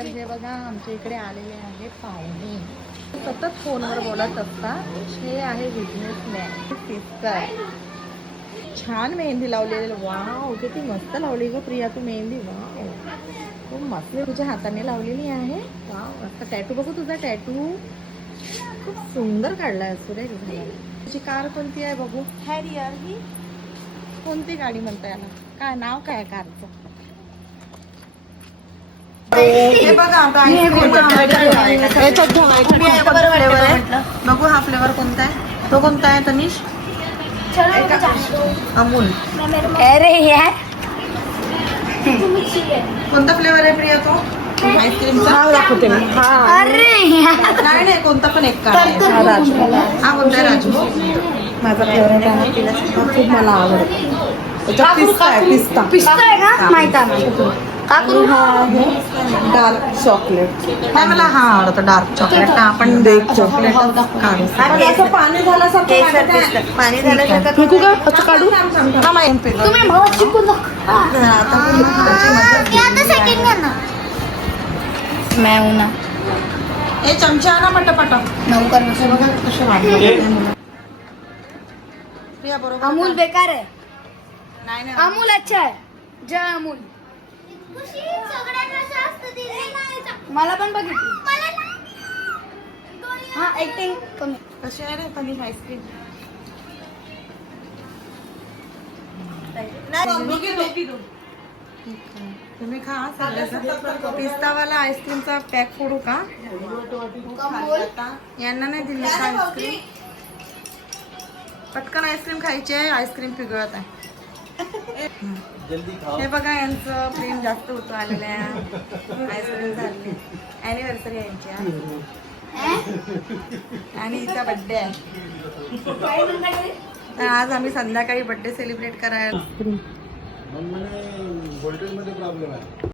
तर हे बघा आमच्या इकडे आलेले आहे पाहुणे, सतत फोनवर बोलत असतात. हे आहे बिझनेसमॅन सिस्टर. छान मेहंदी लावलेली. वाव, किती मस्त लावली ग प्रिया तू मेहंदी. वाव, खूप मस्त तुझ्या हाताने लावलेली आहे. वाव, आता टॅटू बघू तुझा. टॅटू खूप सुंदर काढलाय, सुरेख झाला. तुझी कार कोणती आहे बघू. हॅरियर. ही कोणती गाडी म्हणता याला, काय नाव काय कारचं. हे बघा आता बघू हा फ्लेवर कोणता आहे. तो कोणता आहे तनिष. अमूल. अरे यार, कोणता फ्लेवर आहे प्रिया तो. आईस्क्रीमचा दाखवते मी. अरे यार, नाही कोणता पण एक काढ. हा राजू. हा कोणता आहे राजू. माझा फेवरेट आहे. खूप मला आवडतो. पिस्ता आहे. पिस्ता पिस्ता आहे का, माहित आहे. का करू. हा आहे डार्क चॉकलेट. नाही मला हा आवडतो डार्क चॉकलेट. आपण डार्क चॉकलेट काढू. पाणी झाल्यासारखं. पाणी झाल्यासारखं फेकू का असं काढू. हा माहिती. तुम्ही मला शिकून सेकंड घ्या ना. मैं हूं ना. ए चमचा ना पटापटा. नौकर बघा कसे वाढले प्रिया. बरोबर. अमूल बेकार आहे. नाही अमूल अच्छा आहे. जय अमूल. मला पण बघितली. हा, ऍक्टिंग कमी. कशी आहे रे तनिष आईस्क्रीम. तुम्ही खा. पिस्तावाला आईस्क्रीमचा पॅक फोडू का. यांना नाही दिली का आईस्क्रीम. पटकन आईस्क्रीम खायची आहे. आईस्क्रीम पिघळत आहे. हे बघा यांचं प्रेम जास्त होतं आलेलं आहे. आईस्क्रीम झाली. ॲनिव्हर्सरी यांची आणि हिचा बड्डे आहे. तर आज आम्ही संध्याकाळी बड्डे सेलिब्रेट करायला. व्होल्टेज मध्ये प्रॉब्लेम आहे.